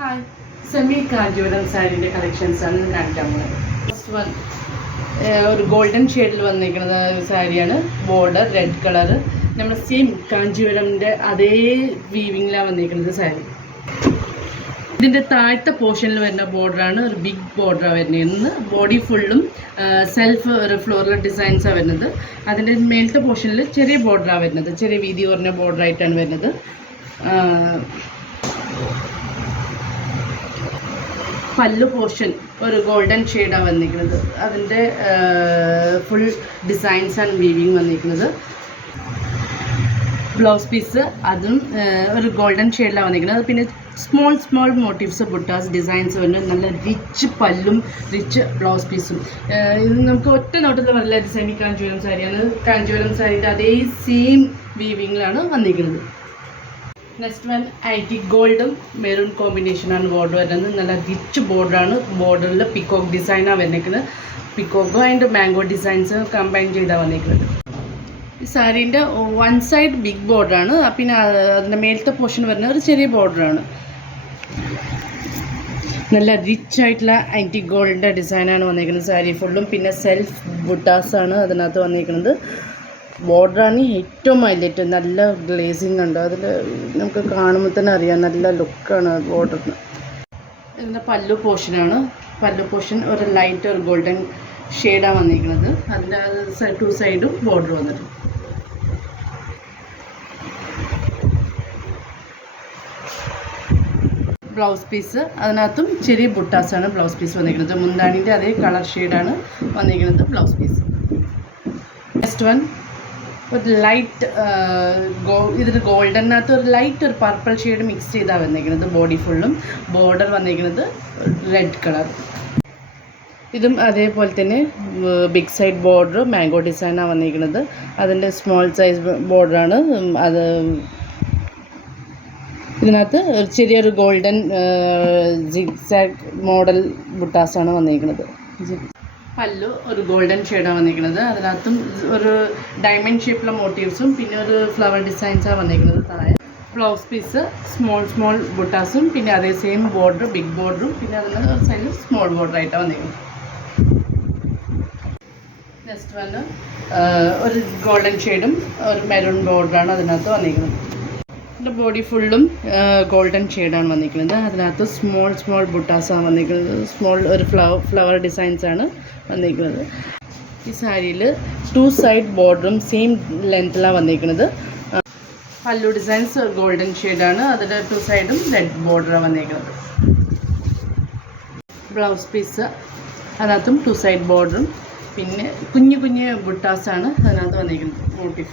Hi, semi Kanchipuram സാരീൻ്റെ കളക്ഷൻസാണ് കാണിക്കാൻ പോകുന്നത്. First one ഒരു ഗോൾഡൻ ഷെയ്ഡിൽ വന്നിരിക്കുന്നത് സാരിയാണ്. ബോർഡർ റെഡ് കളർ, നമ്മുടെ സെയിം കാഞ്ചീപുരമിൻ്റെ അതേ വീവിങ്ങിലാണ് വന്നിരിക്കുന്നത് സാരി. ഇതിൻ്റെ താഴത്തെ പോർഷനിൽ വരുന്ന ബോർഡറാണ് ഒരു ബിഗ് ബോർഡറാണ് വരുന്നത്. ബോഡി ഫുള്ളും സെൽഫ് ഒരു ഫ്ലോറൽ ഡിസൈൻസാണ് വരുന്നത്. അതിൻ്റെ മേലത്തെ പോർഷനിൽ ചെറിയ ബോർഡറാണ് വരുന്നത്, ചെറിയ വീതി കുറഞ്ഞ ബോർഡറായിട്ടാണ് വരുന്നത്. പല്ലു പോർഷൻ ഒരു ഗോൾഡൻ ഷെയ്ഡാണ് വന്നിരിക്കുന്നത്. അതിൻ്റെ ഫുൾ ഡിസൈൻസ് ആൻഡ് വീവിങ് വന്നിരിക്കുന്നത്. ബ്ലൗസ് പീസ് അതും ഒരു ഗോൾഡൻ ഷെയ്ഡിലാണ് വന്നിരിക്കുന്നത്. പിന്നെ സ്മോൾ മോട്ടീവ്സ് ബുട്ടാസ് ഡിസൈൻസ് വരുന്നത്. നല്ല റിച്ച് പല്ലും റിച്ച് ബ്ലൗസ് പീസും. ഇത് നമുക്ക് ഒറ്റ നോട്ടത്തിൽ പറയില്ല, ഇത് സെമി കാഞ്ചീപുരം സാരിയാണ്. കാഞ്ചീപുരം സാരിൻ്റെ അതേ സെയിം വീവിങ്ങിലാണ് വന്നിരിക്കുന്നത്. നെക്സ്റ്റ് വൺ ആൻറ്റിക് ഗോൾഡും മെറൂൺ കോമ്പിനേഷനാണ് ബോർഡർ വരുന്നത്. നല്ല റിച്ച് ബോർഡറാണ്. ബോർഡറിൽ പിക്കോക്ക് ഡിസൈനാണ് വന്നിരിക്കുന്നത്. പിക്കോക്കും അതിൻ്റെ മാംഗോ ഡിസൈൻസ് കമ്പൈൻ ചെയ്താണ് വന്നിരിക്കുന്നത്. ഈ സാരീൻ്റെ വൺ സൈഡ് ബിഗ് ബോർഡറാണ്, പിന്നെ അതിൻ്റെ മേലത്തെ പോർഷൻ വരുന്നത് ഒരു ചെറിയ ബോർഡറാണ്. നല്ല റിച്ച് ആയിട്ടുള്ള ആൻറ്റിക് ഗോൾഡിൻ്റെ ഡിസൈനാണ് വന്നിരിക്കുന്നത് സാരി ഫുള്ളും. പിന്നെ സെൽഫ് ബുട്ടാസാണ് അതിനകത്ത് വന്നിരിക്കുന്നത്. ബോർഡറാണ് ഏറ്റവും ഹൈലൈറ്റ്. നല്ല ഗ്ലേസിങ് ഉണ്ട്, അതിൽ നമുക്ക് കാണുമ്പോൾ തന്നെ അറിയാം, നല്ല ലുക്കാണ് ബോർഡറിന്. ഇതിൻ്റെ പല്ലു പോർഷനാണ്. പല്ലു പോർഷൻ ഒരു ലൈറ്റ് ഒരു ഗോൾഡൻ ഷെയ്ഡാണ് വന്നിരിക്കുന്നത്. അതിൻ്റെ ടു സൈഡും ബോർഡർ വന്നിട്ടുണ്ട്. ബ്ലൗസ് പീസ് അതിനകത്തും ചെറിയ ബുട്ടാസാണ് ബ്ലൗസ് പീസ് വന്നിരിക്കുന്നത്. മുന്താണിൻ്റെ അതേ കളർ ഷെയ്ഡാണ് വന്നിരിക്കുന്നത് ബ്ലൗസ് പീസ്. നെക്സ്റ്റ് വൺ ഒരു ലൈറ്റ് ഇതിന് ഗോൾഡനകത്ത് ഒരു ലൈറ്റ് ഒരു പർപ്പിൾ ഷെയ്ഡ് മിക്സ് ചെയ്താണ് വന്നിരിക്കുന്നത്. ബോഡി ഫുള്ളും ബോർഡർ വന്നിരിക്കുന്നത് റെഡ് കളർ. ഇതും അതേപോലെ തന്നെ ബിഗ് സൈഡ് ബോർഡർ മാംഗോ ഡിസൈനാണ് വന്നിരിക്കുന്നത്. അതിൻ്റെ സ്മോൾ സൈസ് ബോർഡറാണ്. അത് ഇതിനകത്ത് ചെറിയൊരു ഗോൾഡൻ സിഗ്സാഗ് മോഡൽ ബുട്ടാസാണ് വന്നിരിക്കുന്നത്. പല്ലു ഒരു ഗോൾഡൻ ഷെയ്ഡാണ് വന്നിരിക്കുന്നത്. അതിനകത്തും ഒരു ഡയമണ്ട് ഷേപ്പിലുള്ള മോട്ടീവ്സും പിന്നെ ഒരു ഫ്ലവർ ഡിസൈൻസാണ് വന്നിരിക്കുന്നത് താഴെ. ബ്ലൗസ് പീസ് സ്മോൾ ബുട്ടാസും പിന്നെ അതേ സെയിം ബോർഡർ ബിഗ് ബോർഡറും പിന്നെ അതിന് ഒരു സൈഡിൽ സ്മോൾ ബോർഡറായിട്ടാണ് വന്നിരിക്കുന്നത്. നെക്സ്റ്റ് വന്ന് ഒരു ഗോൾഡൻ ഷെയ്ഡും ഒരു മെറൂൺ ബോർഡറാണ് അതിനകത്ത് വന്നിരിക്കുന്നത്. ഇതിൻ്റെ ബോഡി ഫുള്ളും ഗോൾഡൻ ഷെയ്ഡാണ് വന്നിരിക്കുന്നത്. അതിനകത്ത് സ്മോൾ ബുട്ടാസാണ് വന്നിരിക്കുന്നത്. സ്മോൾ ഒരു ഫ്ലവർ ഡിസൈൻസാണ് വന്നിരിക്കുന്നത്. ഈ സാരിയിൽ ടു സൈഡ് ബോർഡറും സെയിം ലെങ്ത്തിലാണ് വന്നിരിക്കുന്നത്. പല്ലു ഡിസൈൻസ് ഗോൾഡൻ ഷെയ്ഡാണ്. അതിൻ്റെ ടു സൈഡും റെഡ് ബോർഡറാണ് വന്നിരിക്കുന്നത്. ബ്ലൗസ് പീസ് അതിനകത്തും ടു സൈഡ് ബോർഡറും പിന്നെ കുഞ്ഞു ബുട്ടാസാണ് അതിനകത്ത് വന്നിരിക്കുന്നത് മോട്ടീവ്.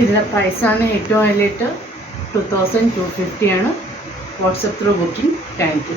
ഇതിൻ്റെ പ്രൈസാണ് ഏറ്റവും ഹൈലൈറ്റ്. 2250 ആണ്. WhatsApp through booking. Thank you.